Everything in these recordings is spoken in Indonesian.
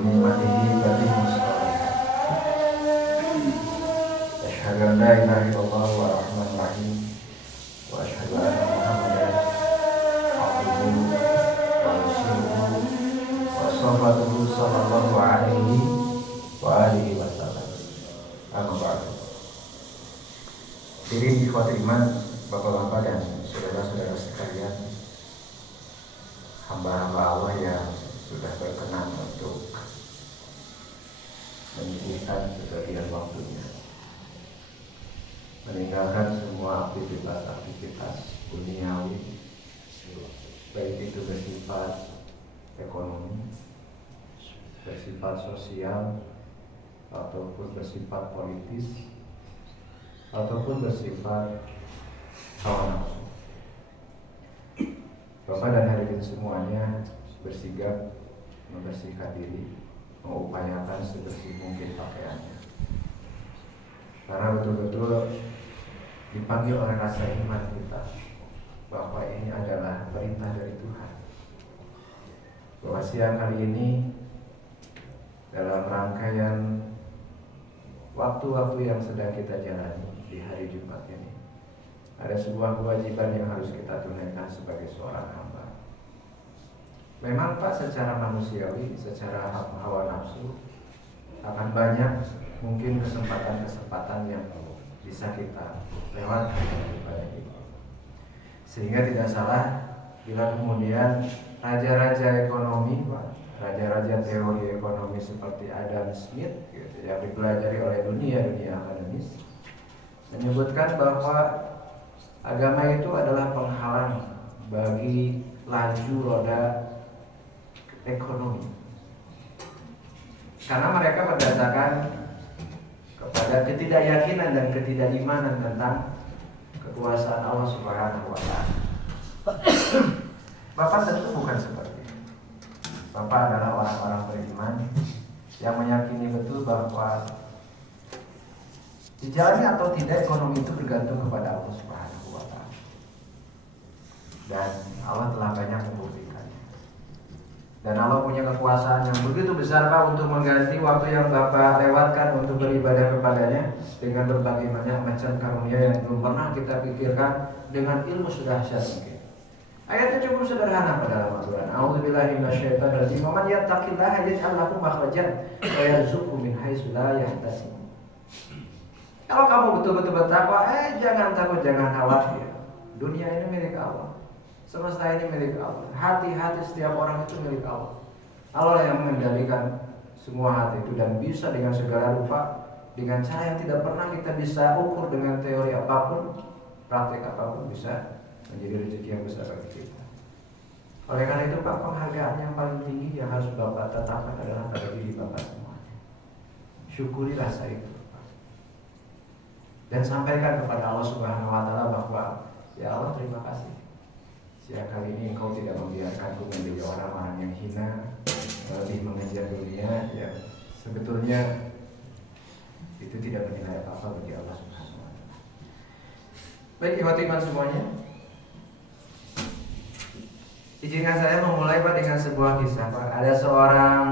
بنعمته تتم الصالحات. أشهد أن لا إله إلا الله الرحمن الرحيم وأشهد أن محمدا عبده ورسوله وصفوته صلى الله عليه وآله wasallam. Amma ba'du. Hadirin ikhwatul iman, bapak-bapak dan saudara-saudara sekalian, hamba-hamba Allah yang sudah berkenan untuk menyisihkan sebagian waktunya, meninggalkan semua aktivitas duniawi, baik itu bersifat ekonomi, bersifat sosial, ataupun bersifat politis, ataupun bersifat hawa nafsu. Bapak dan hadirin semuanya bersigap membersihkan diri, mengupayakan sebersih mungkin pakaiannya, karena betul-betul dipanggil oleh rasa iman kita bahwa ini adalah perintah dari Tuhan, bahwa siang kali ini dalam rangkaian waktu-waktu yang sedang kita jalani di hari Jumat ini, ada sebuah kewajiban yang harus kita tunaikan sebagai seorang hamba. Memang Pak, secara manusiawi, secara hawa nafsu, akan banyak mungkin kesempatan-kesempatan yang bisa kita lewatkan daripada itu. Sehingga tidak salah bila kemudian raja-raja ekonomi, Pak, raja-raja teori ekonomi seperti Adam Smith gitu, yang dipelajari oleh dunia akademis, menyebutkan bahwa agama itu adalah penghalang bagi laju roda ekonomi, karena mereka berdasarkan kepada ketidakyakinan dan ketidakimanan tentang kekuasaan Allah Subhanahu wa Ta'ala. Bapak tentu bukan seperti itu. Bapak adalah orang-orang beriman yang meyakini betul bahwa dijalani atau tidak ekonomi itu bergantung kepada Allah Subhanahu wa Ta'ala. Dan Allah telah banyak membuktikannya. Dan Allah punya kekuasaan yang begitu besar, Pak, untuk mengganti waktu yang Bapak lewatkan untuk beribadah kepadanya dengan berbagai macam karunia yang belum pernah kita pikirkan, dengan ilmu sedahsyat mungkin. Ayatnya cukup sederhana pada dalam Al-Quran. A'udzubillahi minasyaitonir rajim. Wa man yattaqillaha yaj'al lahu makhrajan wa yarzuqhu min haitsu la yahtasib. Kalau kamu betul-betul bertakwa, jangan takut, jangan khawatir. Dunia ini milik Allah. Semesta ini milik Allah. Hati-hati setiap orang itu milik Allah. Allah yang mengendalikan semua hati itu dan bisa dengan segala rupa, dengan cara yang tidak pernah kita bisa ukur dengan teori apapun, praktik apapun, bisa menjadi rezeki yang besar bagi kita. Oleh karena itu, Pak, penghargaan yang paling tinggi yang harus Bapak tetapkan adalah pada diri Bapak semuanya. Syukuri rasa itu, Pak. Dan sampaikan kepada Allah Subhanahu wa Ta'ala bahwa, ya Allah, terima kasih. Siang kali ini Engkau tidak membiarkanku menjadi orang-orang yang hina, lebih mengejar dunia, yang sebetulnya itu tidak bernilai apa-apa bagi Allah Subhanahu wa Ta'ala. Baik, ikhwati iman semuanya, izinkan saya memulai, Pak, dengan sebuah kisah, Pak. Ada seorang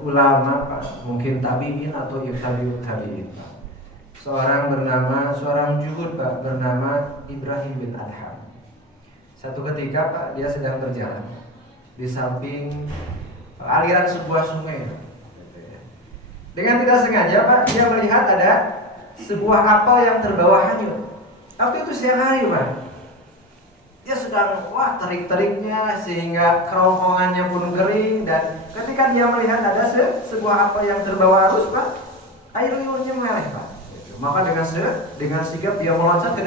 ulama, Pak, mungkin tabi'in atau tabi'in, Pak. Seorang juhud, Pak, bernama Ibrahim bin Adham. Satu ketika, Pak, dia sedang berjalan di samping aliran sebuah sungai. Dengan tidak sengaja, Pak, dia melihat ada sebuah apel yang terbawa hanyut. Waktu itu siang hari, Pak. Dia sedang terik-teriknya sehingga kerongkongannya pun kering, dan ketika dia melihat ada sebuah apel yang terbawa arus, Pak, air liurnya meleleh, Pak. Maka dengan sigap dia meloncat ke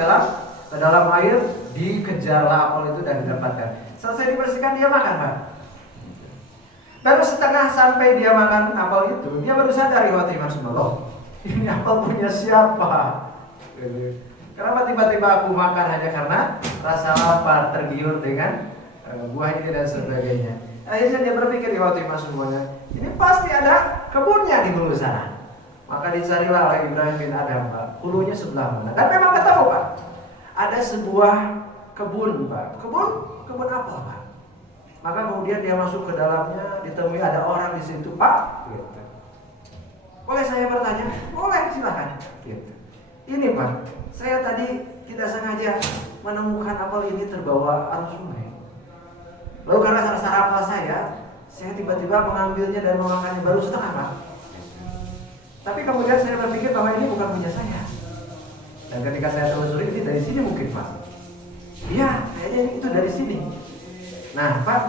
dalam air, dikejarlah apel itu dan didapatkan. Selesai dibersihkan, dia makan, Pak. Baru setengah sampai dia makan apel itu, dia baru sadar, ikhwati iman, ini apel punya siapa? Kenapa tiba-tiba aku makan hanya karena rasa lapar, tergiur dengan buah ini dan sebagainya. Akhirnya dia berpikir, ikhwati iman semuanya, ini pasti ada kebunnya di hulu sana. Maka dicarilah oleh Ibrahim bin Adham, Pak, hulunya sebelah mana. Dan memang ketemu, Pak. Ada sebuah kebun, Pak. Kebun apel, Pak. Maka kemudian dia masuk ke dalamnya, ditemui ada orang di situ, Pak. Gitu. Boleh saya bertanya? Boleh, silakan. Gitu. Ini Pak, saya tadi tidak sengaja menemukan apel ini terbawa arus sungai. Lalu karena rasa apel saya tiba-tiba mengambilnya dan memakannya baru setengah Pak. Tapi kemudian saya berpikir bahwa ini bukan punya saya. Dan ketika saya telusuri, ini dari sini mungkin Pak. Iya, kayaknya itu dari sini. Nah Pak,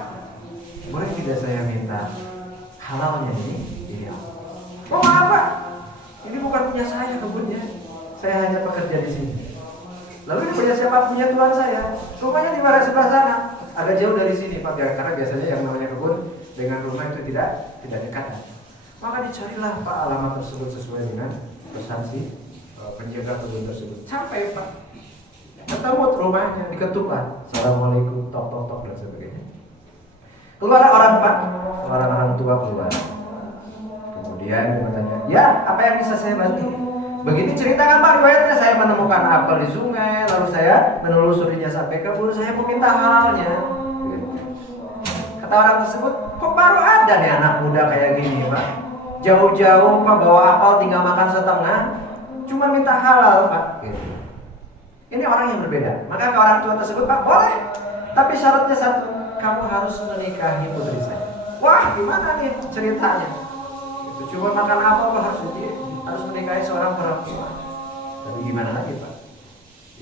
boleh tidak saya minta halalnya ini? Iya. Oh maaf Pak, ini bukan punya saya kebunnya. Saya hanya bekerja di sini. Lalu ini punya siapa? Punya Tuhan saya. Rumahnya di mana? Sebelah sana. Agak jauh dari sini Pak, karena biasanya yang namanya kebun dengan rumah itu tidak dekat. Maka dicarilah Pak alamat tersebut sesuai dengan pesan si penjaga kebun tersebut. Sampai Pak, ketemu rumahnya, diketuk Pak. Assalamualaikum, tok dan sebagainya. Keluar orang Pak, orang tua keluar. Kemudian dia bertanya, ya apa yang bisa saya bantu? Begini ceritakan Pak riwayatnya, saya menemukan apel di sungai, lalu saya menelusurinya sampai kebun, saya meminta halalnya. Kata orang tersebut, kok baru ada nih anak muda kayak gini Pak? Jauh-jauh Pak bawa apel tinggal makan setengah, cuma minta halal Pak. Ini orang yang berbeda. Maka ke orang tua tersebut, Pak boleh, tapi syaratnya satu, kamu harus menikahi putri saya. Wah gimana nih ceritanya? Itu cuma makan apel Pak harus menikahi seorang perempuan. Tapi gimana lagi Pak?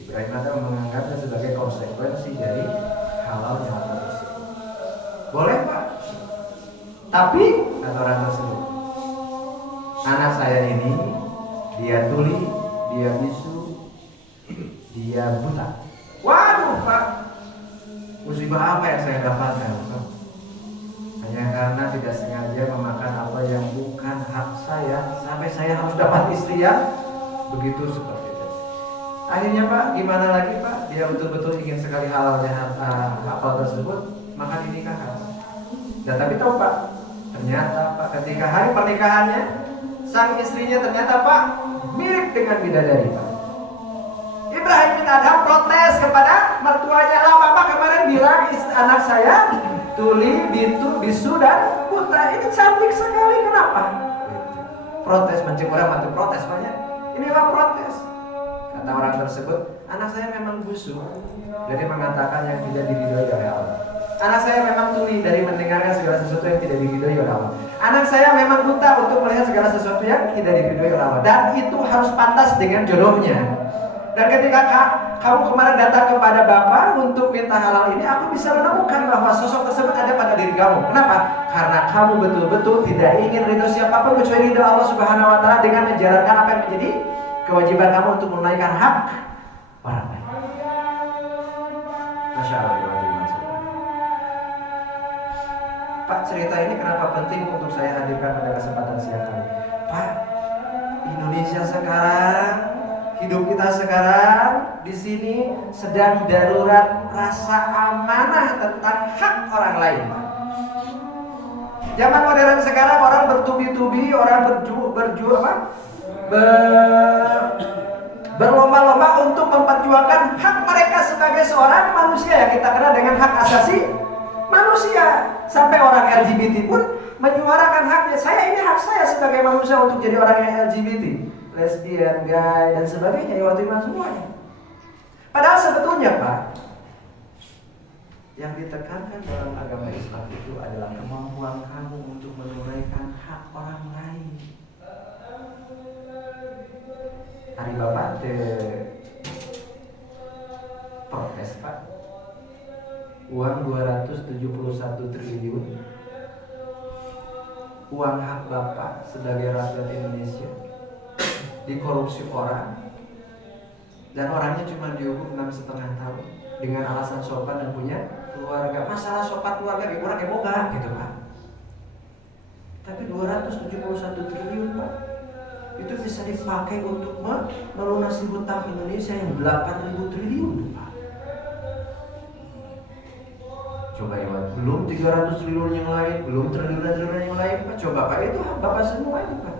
Ibrahim Adham menganggapnya sebagai konsekuensi dari halalnya apel tersebut. Boleh Pak, tapi kata orang tersebut, anak saya ini dia tuli, dia bisu, dia buta. Waduh Pak, musibah apa yang saya dapatkan Pak? Hanya karena tidak sengaja memakan apa yang bukan hak saya, sampai saya harus dapat istri yang begitu seperti itu. Akhirnya Pak, gimana lagi Pak? Dia betul-betul ingin sekali halalnya apel tersebut, maka dinikahkan. Dan tapi tahu Pak, ternyata Pak ketika hari pernikahannya, sang istrinya ternyata Pak mirip dengan bidadari Pak. Ibrahim bin Adham protes kepada mertuanya, lah Bapak kemarin bilang anak saya tuli, bisu dan buta, ini cantik sekali, kenapa? Protes, mancing orang waktu protes banyak. Ini memang protes. Kata orang tersebut, anak saya memang busuk, jadi mengatakan yang tidak diridhoi oleh Allah. Anak saya memang tuli dari mendengarkan segala sesuatu yang tidak diridhoi oleh Allah. Anak saya memang buta untuk melihat segala sesuatu yang tidak diridhoi oleh Allah. Dan itu harus pantas dengan jodohnya. Dan ketika kamu kemarin datang kepada Bapak untuk minta halal ini, aku bisa menemukan bahwa sosok tersebut ada pada diri kamu. Kenapa? Karena kamu betul-betul tidak ingin ridho siapapun kecuali ridho Allah Subhanahu wa Ta'ala dengan menjalankan apa yang menjadi kewajiban kamu untuk menunaikan hak orang lain. Masya Allah. Pak, cerita ini kenapa penting untuk saya hadirkan pada kesempatan siang kali? Pak, Indonesia sekarang, hidup kita sekarang di sini sedang darurat rasa amanah tentang hak orang lain. Zaman modern sekarang orang bertubi-tubi, orang berlomba-lomba untuk memperjuangkan hak mereka sebagai seorang manusia yang kita kenal dengan hak asasi manusia. Sampai orang LGBT pun menyuarakan haknya. Saya ini hak saya sebagai manusia untuk jadi orang yang LGBT, lesbian, gay dan sebagainya, terima semuanya. Padahal sebetulnya Pak, yang ditekankan dalam agama Islam itu adalah kemampuan kamu untuk menunaikan hak orang lain. Hari Bapak protes Pak, uang 271 triliun uang hak Bapak sebagai rakyat Indonesia dikorupsi orang, dan orangnya cuma dihukum 6,5 tahun dengan alasan sopan dan punya keluarga. Masalah sopan keluarga di orang yang boga gitu Pak. Tapi 271 triliun Pak, itu bisa dipakai untuk melunasi hutang Indonesia yang 8.000 triliun Pak. Coba ya, belum 300 triliun yang lain, belum triliun yang lain Pak. Coba Pak, itu hak Bapak semua ini Pak.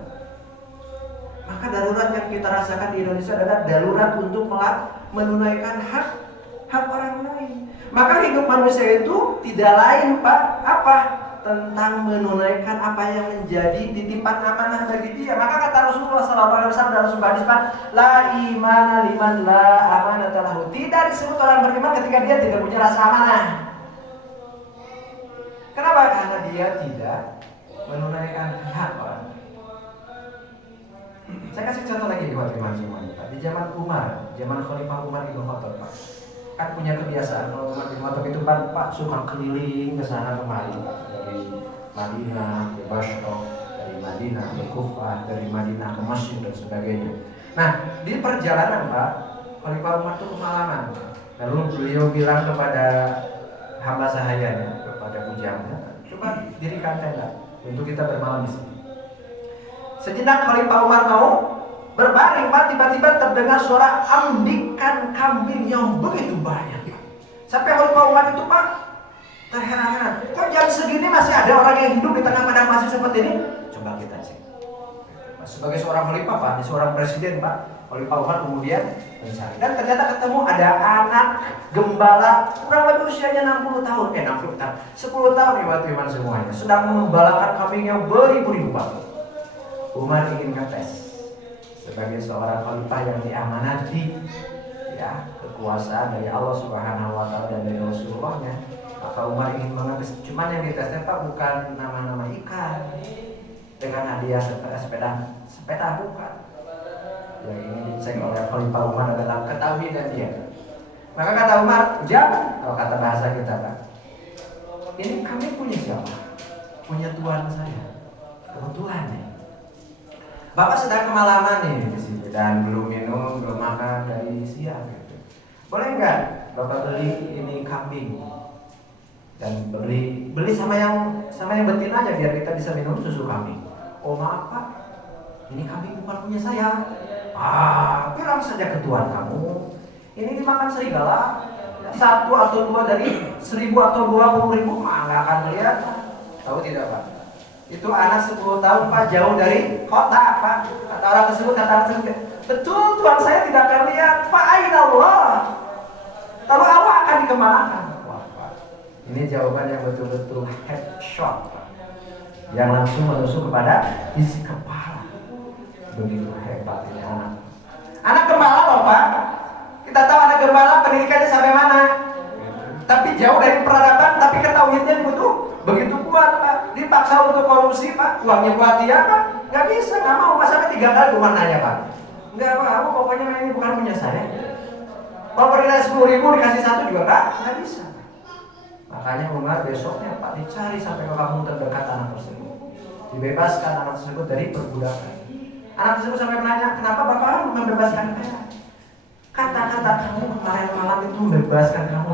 Maka darurat yang kita rasakan di Indonesia adalah darurat untuk menunaikan hak orang lain. Maka hidup manusia itu tidak lain Pak, apa? Tentang menunaikan apa yang menjadi titipan amanah bagi dia. Maka kata Rasulullah SAW dalam sebuah hadis Pak, la imana liman la amanata lahu. Tidak disebut orang beriman ketika dia tidak punya rasa amanah. Kenapa? Karena dia tidak menunaikan hak orang. Saya kasih contoh lagi di Fatimah semuanya Pak. Di zaman Umar, zaman Khalifah Umar Ibn Khattab Pak, kan punya kebiasaan kalau Umar Ibn Khattab itu Pak suka keliling ke sana kemari dari Madinah ke Basra, dari Madinah ke Kufah, dari Madinah ke Mesir dan sebagainya. Nah di perjalanan Pak, Khalifah Umar itu kemalaman. Lalu beliau bilang kepada hamba sahayanya, kepada bujangnya, coba dirikan tenda untuk kita bermalam di sini. Sejenak Khalifah Umar mau berbaring Pak, tiba-tiba terdengar suara ambikan kambing yang begitu banyak Pak. Sampai Khalifah Umar itu Pak terheran-heran, kok jam segini masih ada orang yang hidup di tengah padang pasir seperti ini? Coba kita cek. Sebagai seorang khalifah Pak, seorang presiden Pak, Khalifah Umar kemudian mencari dan ternyata ketemu ada anak gembala kurang lebih usianya 60 tahun, 60 tahun, 10 tahun iman semuanya, sedang mengembalakan kambing yang beribu-ribu Pak. Umar ingin ngetes sebagai seorang khalifah yang diamanati ya kekuasaan dari Allah Subhanahu wa taala dan dari Rasulullah-nya. Maka Umar ingin mengetes, cuman yang ditesnya Pak bukan nama-nama ikan dengan hadiah sepeda bukan. Yang ini dicek oleh Khalifah Umar adalah ketauhidan dia. Maka kata Umar, jangan, kalau kata bahasa kita Pak, ini kami punya siapa? Punya Tuhan saya. Kebetulan nih, Bapak sedang kemalaman nih di sini dan belum minum, belum makan dari siang gitu. Boleh nggak Bapak beli ini kambing dan beli sama yang betina aja biar kita bisa minum susu kambing. Oh maaf Pak, ini kambing bukan punya saya. Bilang saja ke Tuhan kamu, ini dimakan serigala, satu atau dua dari 1.000 atau 20.000 nggak akan melihat. Tahu tidak Pak? Itu anak 10 tahun Pak, jauh dari kota Pak. Kata orang tersebut, betul Tuhan saya tidak akan lihat. Fa'ainallah. Lalu Allah akan dikemanakan? Wah Pak, ini jawaban yang betul-betul headshot Pak, yang langsung menusuk kepada isi kepala. Begitu hebat ini anak gembala loh Pak. Kita tahu anak gembala pendidikannya sampai mana, tapi jauh dari peradaban, tapi ketauhidnya begitu kuat Pak. Dipaksa untuk korupsi Pak, uangnya buat dia Pak, nggak bisa, nggak mau. Pas sampai 3 kali Umar nanya Pak, nggak apa-apa, pokoknya ini bukan punya saya. Kalau bernilai 10.000 dikasih 1 juga nggak bisa. Makanya Umar besoknya Pak dicari sampai ke kampung terdekat anak tersebut, dibebaskan anak tersebut dari perbudakan. Anak tersebut sampai menanya, kenapa Bapak membebaskan saya? Kata-kata kamu kemarin malam itu membebaskan kamu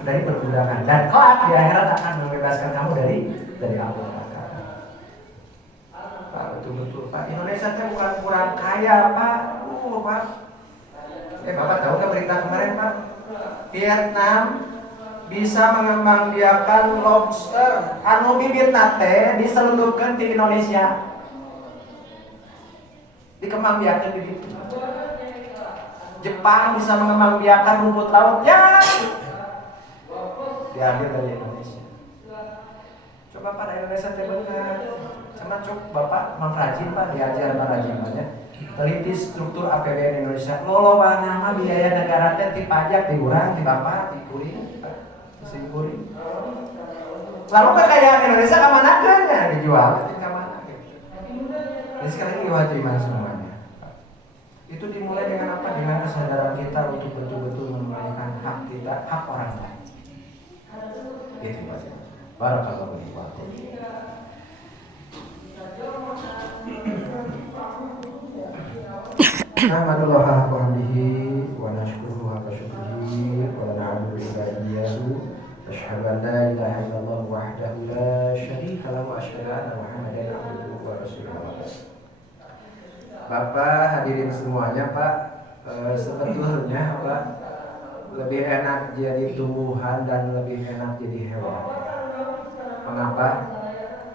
dari perbudakan, dan kelak di akhirat akan membebaskan kamu dari api neraka. Pak, betul-betul Pak, Indonesia itu bukan kurang kaya Pak. Pak, Bapak tahu nggak berita kemarin Pak? Vietnam bisa mengembangbiakan lobster anu bibit nate diselundupkan di Indonesia, dikembangbiakan bibit. Jepang bisa mengembangbiakan rumput laut yang diambil dari Indonesia. Coba Pak, Indonesia itu benar. Sama coba Bapak merajin Pak, diajar merajin banyak. Teliti struktur APBN Indonesia. Lolo nama biaya negara teh ti pajak diurang, ti Bapak dikuring, disikuring. Lalu kekayaan Indonesia kemana ya dijual? Ke mana? Jadi sekarang ini wajib semuanya. Itu dimulai dengan apa? Dengan kesadaran kita untuk betul-betul menunaikan hak kita, hak orang lain. Itu saja. Barakallahu fiikum. Alhamdulillah wa hamdihi wa nashkuruhu wa syukrihi wa na'udzu billahi asyhadu an la ilaha illallah wahdahu la syarika lahu wa asyhadu anna Muhammadan abduhu wa rasuluh. Bapak hadirin semuanya Pak, sebetulnya Pak lebih enak jadi tumbuhan dan lebih enak jadi hewan. Mengapa?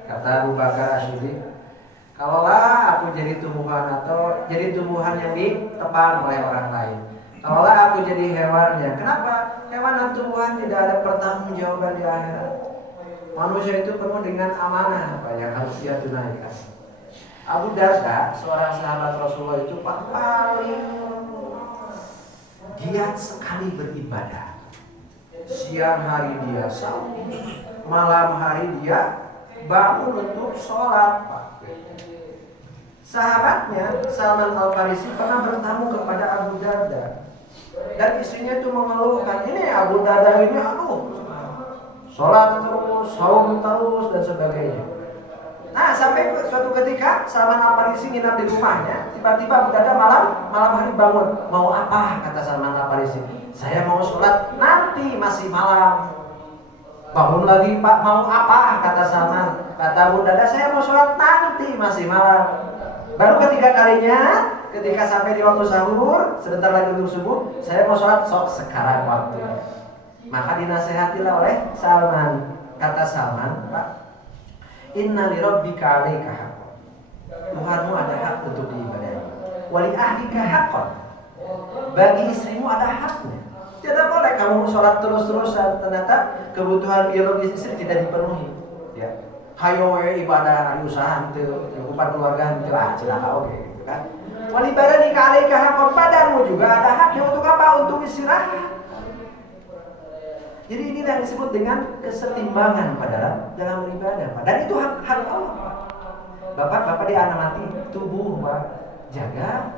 Kata Abu Bakar Asy'ari, kalaulah aku jadi tumbuhan atau jadi tumbuhan yang ditebang oleh orang lain, kalaulah aku jadi hewannya, kenapa? Hewan dan tumbuhan tidak ada pertanggungjawaban di akhirat. Manusia itu penuh dengan amanah yang harus dia tunaikan. Abu Darda, seorang sahabat Rasulullah itu paling giat sekali beribadah. Siang hari dia saum, malam hari dia bangun untuk sholat. Sahabatnya Salman Al-Farisi pernah bertamu kepada Abu Darda, dan istrinya itu mengeluhkan, ini Abu Darda ini sholat terus, saum terus, dan sebagainya. Nah, sampai suatu ketika Salman Al-Farisi nginap di rumahnya, tiba-tiba Abu Darda malam hari bangun. Mau apa? Kata Salman Al-Farisi. Saya mau sholat, nanti masih malam. Bangun lagi, Pak, mau apa? Kata Salman. Kata Abu Darda, saya mau sholat, nanti masih malam. Baru ketiga kalinya, ketika sampai di waktu sahur, sebentar lagi untuk subuh, saya mau sholat, sok sekarang waktu. Maka dinasehatilah oleh Salman. Kata Salman, Pak, inna li rabbika 'alaika haqqan. Tuhanmu ada hak untuk diibadahi. Wa li ahlika haqqan. Bagi istrimu ada haknya. Tidak boleh kamu sholat terus-terusan ternyata kebutuhan biologis istri tidak dipenuhi. Ya. Hayo ibadah hari usaha henteu, kehidupan keluarga henteu cilaka oke gitu kan. Wa li badanika 'alaika haqqan. Padamu juga ada haknya untuk apa? Untuk istirahat. Jadi ini yang disebut dengan kesetimbangan pada dalam beribadah, Pak. Dan itu hak Allah, Pak. Bapak di anak mati tubuh, Pak. Jaga,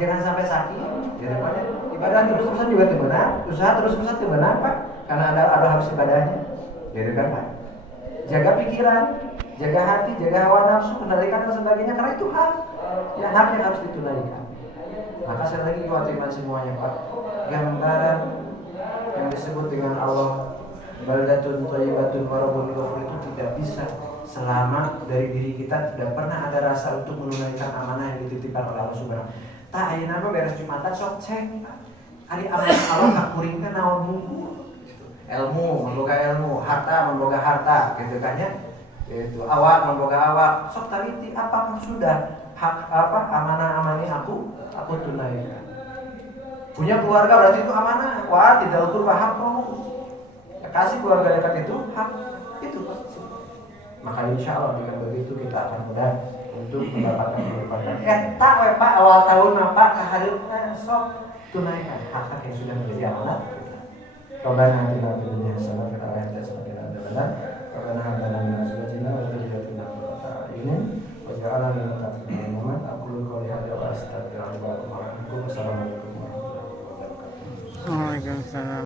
jangan sampai sakit. Daripada ibadah terus-terusan juga tebenang, usaha terus-terusan tebenang, Pak. Karena ada habis ibadahnya. Gitu kan, Pak. Jaga pikiran, jaga hati, jaga hawa nafsu, kendalikan dan sebagainya. Karena itu hak, ya hak yang harus ditunaikan. Maka sekali lagi khawatirkan semuanya, Pak. Gambaran yang disebut dengan Allah baldatun thayyibatun wa rabbun ghafur itu tidak bisa selama dari diri kita tidak pernah ada rasa untuk menunaikan amanah yang dititipkan oleh Allah Subhanahu. Tak ayeuna mah beres Jumatan sok cek. Ari amanah Allah kakuringkeun naon buku. Ilmu, memboga ilmu, harta memboga harta, gitu kan ya. Itu awak memboga awak. Sok taliti apakah sudah hak amanah-amani aku tunaikan. Punya keluarga berarti itu amanah. Wah, tidak ukur hak kamu. Kasih keluarga dekat itu hak itu. Maka insya Allah dengan begitu kita akan mudah untuk mendapatkan kehidupan. Tak Pak awal tahun apa keharusnya sok tunaikan hak yang sudah menjadi amanat. Rabbana atina fid dunya hasanah wa fil akhirati hasanah wa qina adzabannar. Rabbana hab lana min azwajina wa dhurriyyatina qurrata a'yunin waj'alna lil muttaqina imama. Aqulu qawli hadza wa astaghfirullaha li wa lakum. Wassalamualaikum warahmatullahi wabarakatuh. Waalaikumsalam.